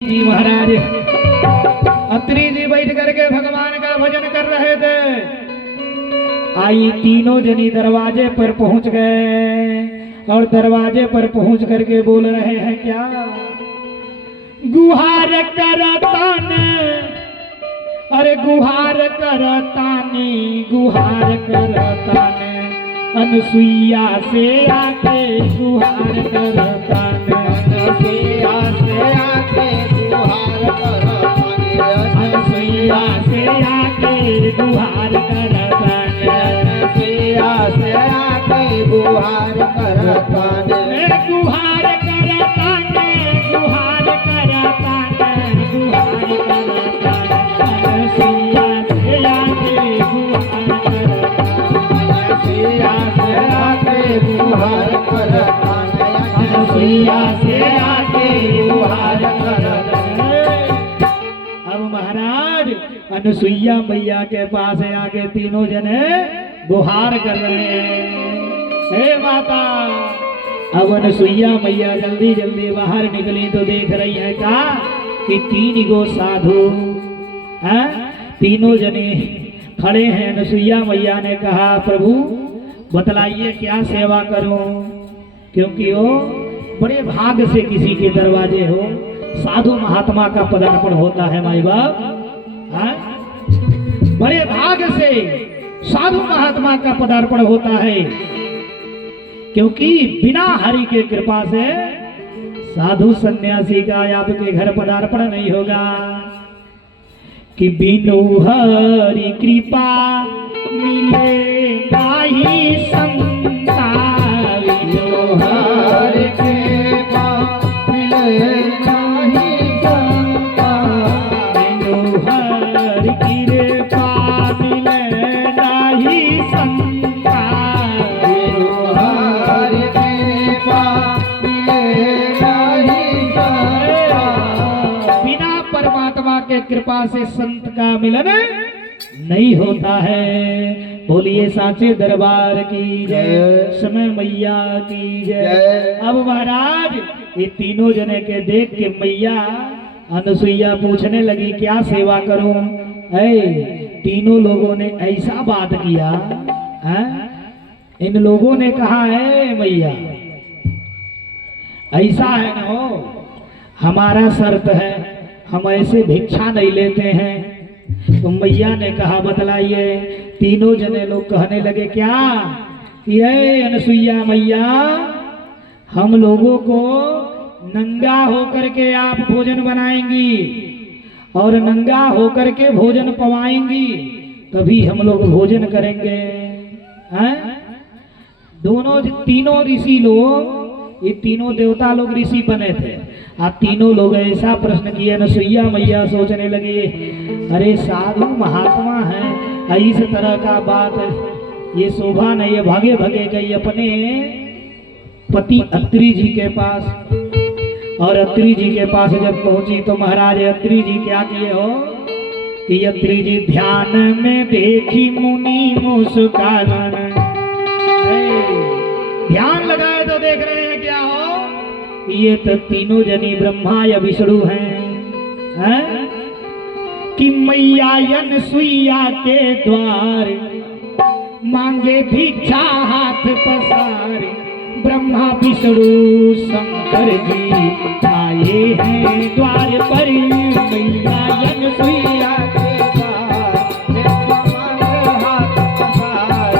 जी महाराज अत्रि जी बैठ करके भगवान का भजन कर रहे थे। आई तीनों जनी दरवाजे पर पहुंच गए और दरवाजे पर पहुंच करके बोल रहे हैं क्या, गुहार करताने, अरे गुहार करताने, गुहार करताने, अनुसुईया से आके गुहार करताने, अनुसुईया से आके गुहार करताने, अनुसुईया से आके गुहार करताने, अनुसुईया से आके गुहार करताने, गुहार करताने, गुहार करताने, गुहार करताने, अनुसुईया से आके गुहार करताने, अनुसुईया से आके गुहार करताने, अनुसुईया से आके गुहार करताने। अब महाराज अनुसुईया मैया के पास आके तीनों जने गुहार कर रहे हैं, हे माता। अब अनुसुईया मैया जल्दी जल्दी बाहर निकली तो देख रही है क्या कि तीन गो साधु हैं, तीनों जने खड़े हैं। अनुसुईया मैया ने कहा, प्रभु बतलाइए क्या सेवा करूं, क्योंकि वो बड़े भाग से किसी के दरवाजे हो साधु महात्मा का पदार्पण होता है। माई बाप बड़े भाग से साधु महात्मा का पदार्पण होता है, क्योंकि बिना हरि के कृपा से साधु सन्यासी का आपके घर पदार्पण नहीं होगा। कि बिनु हरि कृपा मिले नाही संता, बिनु हरि कृपा मिले नाही संता, बिनु हरि कृपा मिले नाही संता, बिनु हरि कृपा मिले नाही संता। बिना परमात्मा के कृपा से संत का मिलन नहीं होता है। बोलिए साचे दरबार की जय, समय मैया की जय। अब महाराज ये तीनों जने के देख के मैया अनुसुईया पूछने लगी क्या सेवा करूं। तीनों लोगों ने ऐसा बात किया है? इन लोगों ने कहा है मैया ऐसा है ना हो, हमारा शर्त है हम ऐसे भिक्षा नहीं लेते हैं। तो मैया ने कहा बतलाइए। तीनों जने लोग कहने लगे क्या, ये अनुसुईया मैया हम लोगों को नंगा होकर के आप भोजन बनाएंगी और नंगा होकर के भोजन पवाएंगी, तभी हम लोग भोजन करेंगे। हैं? दोनों तीनों ऋषि लोग, ये तीनों देवता लोग ऋषि बने थे। आप तीनों लोग ऐसा प्रश्न किए। अनुसुईया मैया सोचने लगे अरे साधु महात्मा है, इस तरह का बात ये शोभा नहीं है। भागे भागे गई अपने पति अत्रि जी के पास, और अत्रि जी के पास जब पहुंची तो महाराज अत्रि जी क्या किए हो कि अत्रि जी ध्यान में देखी मुनि मुस्कान, ध्यान लगाए तो देख रहे हैं क्या हो, ये तो तीनों जनी ब्रह्मा या विष्णु हैं। कि मैया अनुसुईया के द्वार मांगे भिक्षा हाथ पसार, ब्रह्मा विष्णु शंकर जी आए हैं द्वार पर। मैया अनुसुईया के द्वार मांगे हाथ पसार,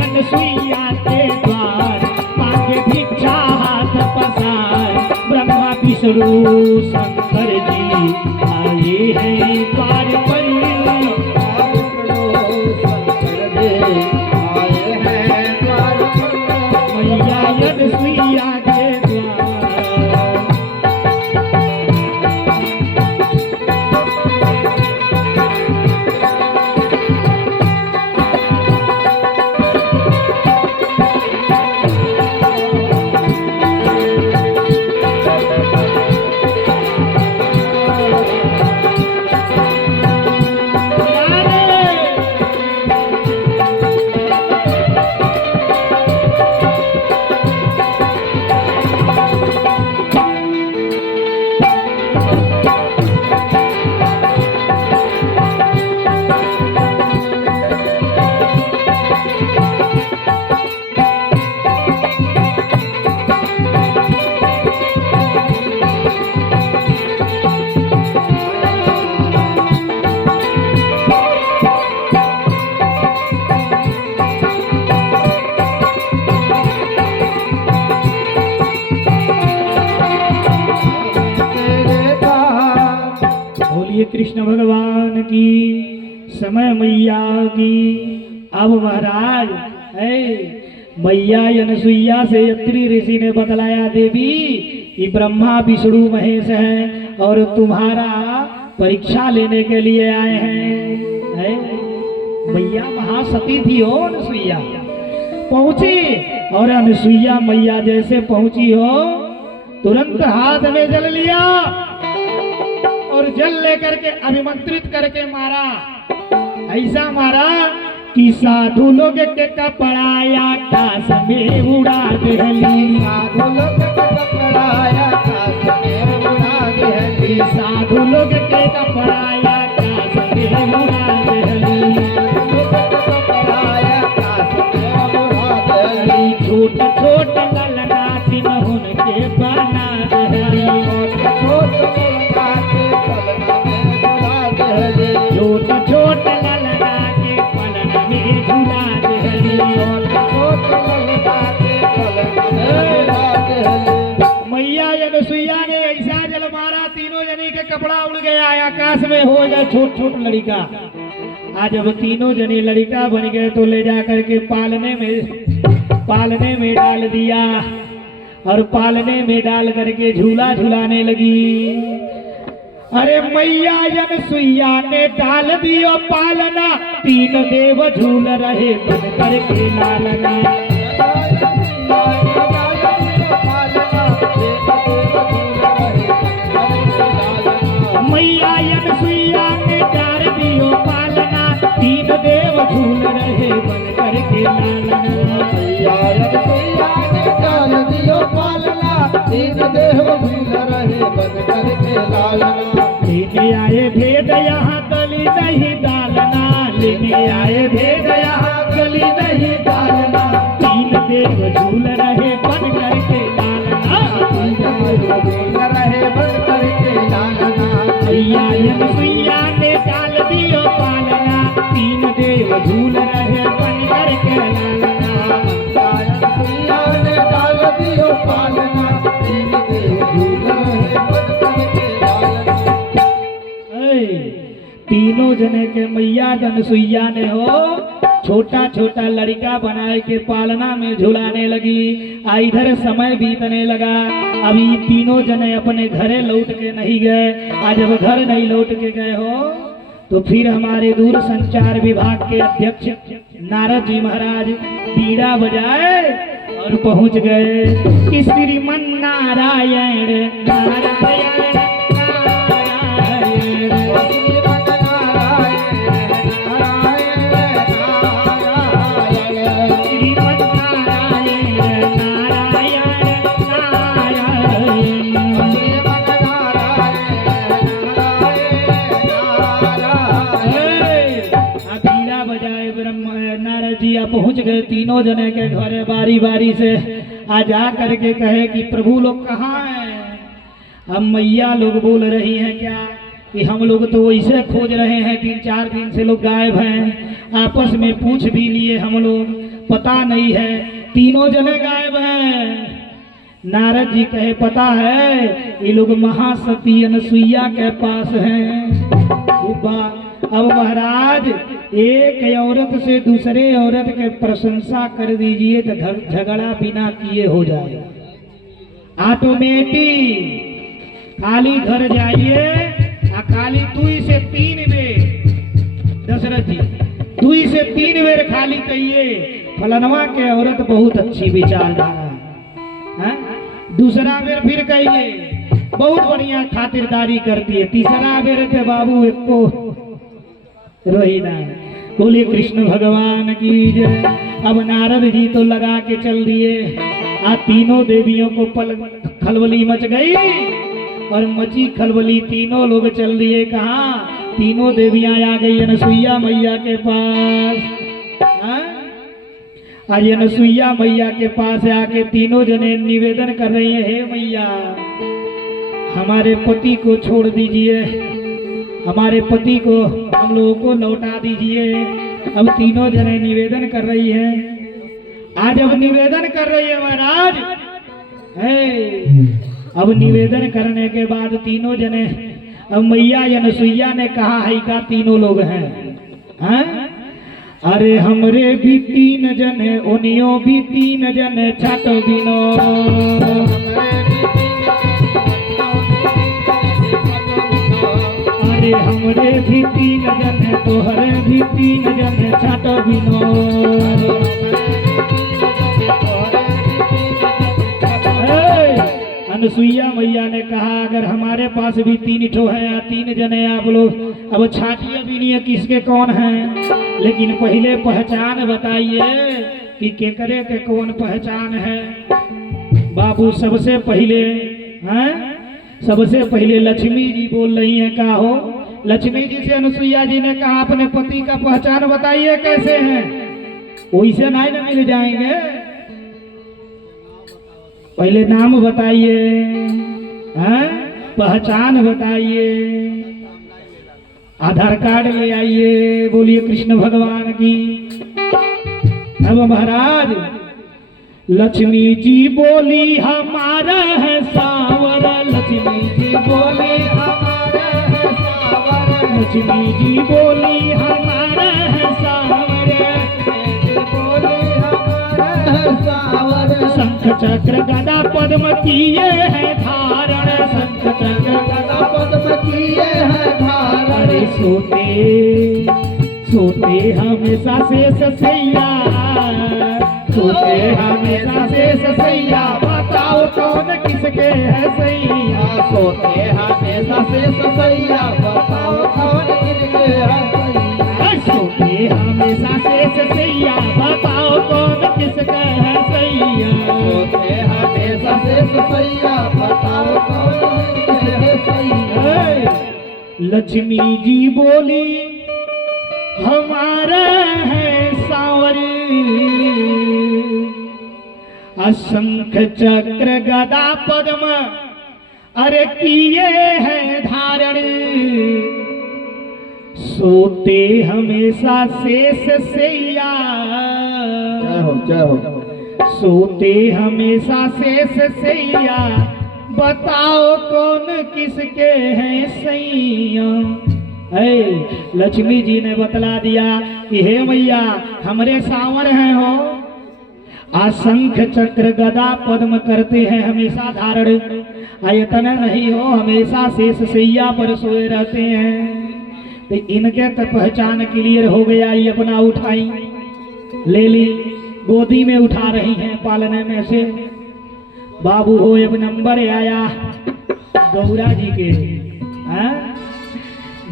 अनुसुईया के द्वार मांगे भिक्षा हाथ पसार, ब्रह्मा विष्णु शंकर जी आए हैं द्वार पर। मैया अनुसुईया के द्वार कृष्ण भगवान की, समय मैया की। अब महाराज मैया अनसुईया से अत्रि ऋषि ने बतलाया, देवी ये ब्रह्मा विष्णु महेश है और तुम्हारा परीक्षा लेने के लिए आए हैं। मैया महासती थी हो अनसुईया, पहुंची और अनसुईया मैया जैसे पहुंची हो तुरंत हाथ में जल लिया और जल लेकर के अभिमंत्रित करके मारा। ऐसा मारा कि साधु लोग के कपड़ाया आकाश में उड़ा देली, साधु लोग के कपड़ाया आकाश में उड़ा देली, साधु लोग के कपड़ाया आकाश में उड़ा देली, कपड़ाया आकाश में उड़ा देली। छोट छोट ललना तिनहुन के बना देली, छोट ललना के पलना में झुला देली, छोट छोट ललना के पलना में झुला देली, छोट ललना के पलना में झुला देली। मैया अनसुईया ने ऐसा जल मारा, तीनों जने के कपड़ा उड़ गया, आकाश में हो गया छोट छोट लड़का। आज जब तीनों जने लड़का बन गए तो ले जा करके पालने में डाल दिया और पालने में डाल करके झूला झुलाने लगी। अरे मैया अनसुईया ने डाल दियो पालना, तीन देव झूल रहे बन करके लालना। मैया अनसुईया ने डाल दियो पालना, तीन देव झूल रहे बन करके लालना। मैया अनसुईया ने डाल दियो पालना, तीन देव झूल रहे बन करके लालना। लेने आए भेद यहाँ गली नहीं डालना, लेने आए भेद यहाँ गली नहीं डालना, तीन देव झूल रहे बन करके लालना, तीन देव झूल रहे बन करके लालना। मैया अनसुईया ने डाल दियो पालना, तीन देव झूल रहे बन करके लालना। अनसुईया ने डाल दियो पालना, तीन देव झूल रहे बन करके लालना। तीनों जने के मैया अनसुईया ने हो छोटा छोटा लड़का बनाए के पालना में झुलाने लगी। इधर समय बीतने लगा। अभी तीनों जने अपने घरे लौट के नहीं गए। आज जब घर नहीं लौट के गए हो तो फिर हमारे दूर संचार विभाग के अध्यक्ष नारद जी महाराज बीड़ा बजाए और पहुंच गए कि श्रीमन नारायण नारायण पहुंच गए। तीनों जने के घरे बारी बारी से आ जा करके कहे कि प्रभु लोग कहाँ हैं। हम मैया लोग बोल रही हैं क्या कि हम लोग तो वैसे खोज रहे हैं, 3-4 दिन से लोग गायब हैं। आपस में पूछ भी लिए हम लोग, पता नहीं है, तीनों जने गायब हैं। नारद जी कहे पता है ये लोग महासती अनसुईया के पास हैं। अब महाराज एक औरत से दूसरे औरत के प्रशंसा कर दीजिए तो झगड़ा बिना किए हो जाएगा ऑटोमेटिक। खाली घर जाइए खाली 2 से 3 बेर दशरथ जी 2 से 3 बेर खाली कहिए फलनवा के औरत बहुत अच्छी विचारधारा है। दूसरा बेर फिर कहिए बहुत बढ़िया खातिरदारी करती है। तीसरा बेर थे बाबू एको रोहिना। बोले कृष्ण भगवान की जय। अब नारद जी तो लगा के चल दिए। तीनों देवियों को खलबली मच गई और मची खलबली। तीनों लोग चल दिए कहाँ? तीनों देवियां आ गई अनसुईया मैया के पास। आज अनसुईया मैया के पास आके तीनों जने निवेदन कर रही है, हे मैया हमारे पति को छोड़ दीजिए, हमारे पति को हम लोगों को लौटा दीजिए। अब तीनों जने निवेदन कर रही है। आज अब निवेदन कर रही है महाराज अब निवेदन करने के बाद तीनों जने अब मैया अनसुईया ने कहा है का तीनों लोग हैं, हैं? अरे हमरे भी 3 जने, उनियों भी 3 जने, छठ बिनो अरे हमरे भी 3 जने, तोहरे भी 3 जने, छठ बिनो अनसुईया मैया ने कहा अगर हमारे पास भी 3 ठो है या 3 जने आप लोग, अब छाटिए भी नहीं है किसके कौन है, लेकिन पहले पहचान बताइए कि केकरे के कौन पहचान है। बाबू सबसे पहले हैं, सबसे पहले लक्ष्मी जी बोल रही हैं, का हो लक्ष्मी जी से अनसुईया जी ने कहा अपने पति का पहचान बताइए कैसे हैं, वैसे नहीं न मिल जाएंगे, पहले नाम बताइए, हैं? पहचान बताइए, आधार कार्ड ले आइए, बोलिए कृष्ण भगवान की। अब महाराज लक्ष्मी जी बोली हमारा है सावर, लक्ष्मी जी बोली हमारा है सावर, लक्ष्मी जी बोली हमारा है सावर, शंख चक्र गदा पद्म किए है धारण, शंख चक्र गदा पद्म किए है धारण, सोते सोते हमेशा शेष सैया, सोते हमेशा शेष सैया, बताओ कौन किसके है सैया, सोते हमेशा शेष सैया, बताओ कौन किसके है सैया, सोते हमेशा शेष सैया, बताओ कौन किसका है सैया, सोते हमेशा शेष सैया, बताओ कौन किसके है सैया। लक्ष्मी जी बोली हमारा है सांवरी, शंख चक्र गदा पद्म अरे किए है धारण, सोते हमेशा शेष सैया, जय हो, सोते हमेशा शेष सैया, बताओ कौन किसके हैं सैया। लक्ष्मी जी ने बतला दिया कि हे मैया हमरे सांवर हैं हो, शंख चक्र गदा पद्म करते हैं हमेशा धारण, इतना नहीं हो हमेशा शेष सैया पर सोए रहते हैं। तो इनके तो पहचान क्लियर हो गया, ये अपना उठाई ले ली, गोदी में उठा रही हैं पालने में से। बाबू हो अब नंबर आया गौरा जी के,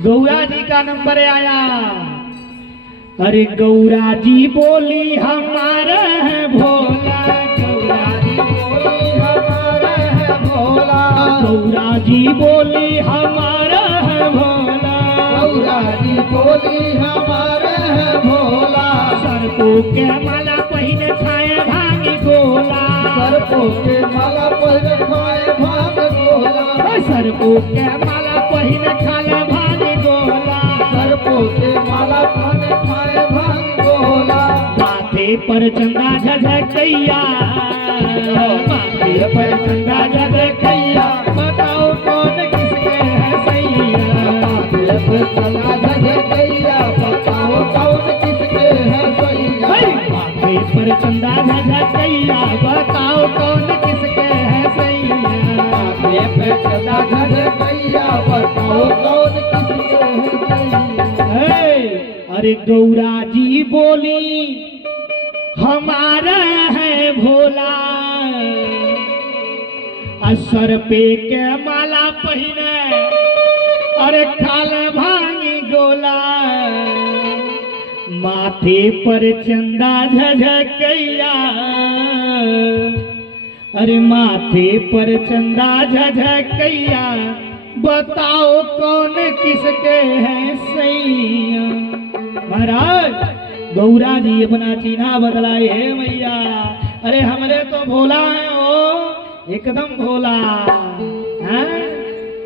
गौरा जी का नंबर आया। अरे गौरा जी बोली हमारा है भोला, गौरा जी बोली हमारा है भोला, गौरा जी बोली हमारा है भोला, गौरा जी बोली हमारा है भोला, सरपो के माला पहिने खाए भांगी गोला, सरपो के माला पहिने खाए भांग गोला, सरपो के माला पहिने खाए भांगी गोला, सरपो के माला पहिने खाए भांग गोला, माथे पर चंदा झझकैया, माथे पर चंदा झझकैया, बताओ कौन किसके है सैया, माथे पर चंदा झझकैया, बताओ कौन किसके है सैया, माथे पर चंदा झझकैया, बताओ कौन किसके है सैया, माथे पर चंदा झझकैया, बताओ कौन किसके है सैया। अरे गौरा जी बोली हमारा है भोला, असर पे के माला पहिने अरे खाल भांगी गोला, माथे पर चंदा झझकैया, अरे माथे पर चंदा झझकैया, बताओ कौन किसके हैं सैया। महाराज गौरा जी अपना चिन्हा बदलाए, हे मैया अरे हमरे तो भोला है ओ, एकदम भोला,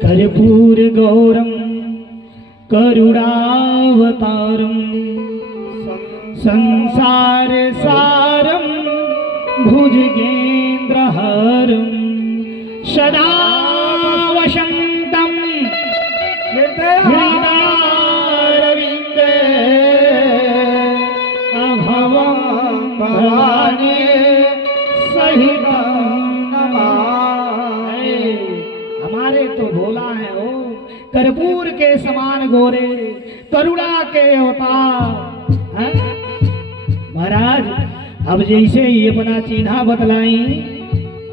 कर्पूर गौरम करुणावतारम संसार सारम भुजगेंद्रहरम सदा वसंतम ही हमारे तो भोला है ओ, कर्पूर के समान गोरे, करुणा के अवतार हैं? महाराज अब जैसे ही अपना चिन्हा बतलाई,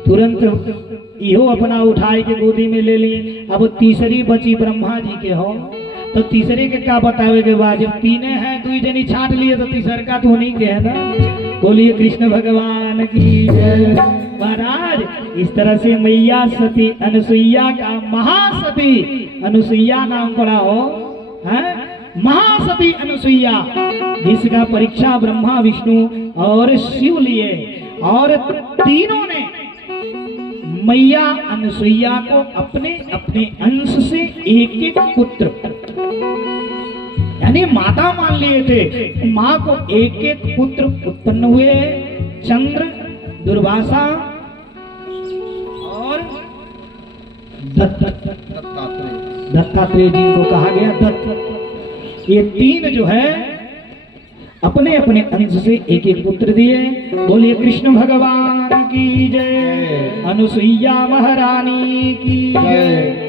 तुरंत इहो अपना उठाई के गोदी में ले ली। अब तीसरी बची ब्रह्मा जी के हो, तो तीसरे के क्या बतावे के बाद, जब तीने हैं दुई जनी छाट लिए तो तीसर का तो नहीं के है ना। बोलिए कृष्ण भगवान की जय। महाराज इस तरह से मैया सती अनुसुईया का महासती अनुसुईया नाम पड़ा हो, है महासती अनुसुईया, जिसका परीक्षा ब्रह्मा विष्णु और शिव लिए, और तीनों ने मैया अनुसुईया को अपने अपने अंश से एक एक पुत्र यानी माता मान लिए थे। माँ को एक एक पुत्र उत्पन्न हुए, चंद्र, दुर्वासा और दत्तात्रेय जी को कहा गया दत्त। ये तीन जो है अपने अपने अंश से एक एक पुत्र दिए। बोलिए कृष्ण भगवान की जय, अनुसुईया महारानी की जय।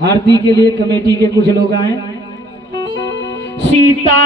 आरती के लिए कमेटी के कुछ लोग आए। सीता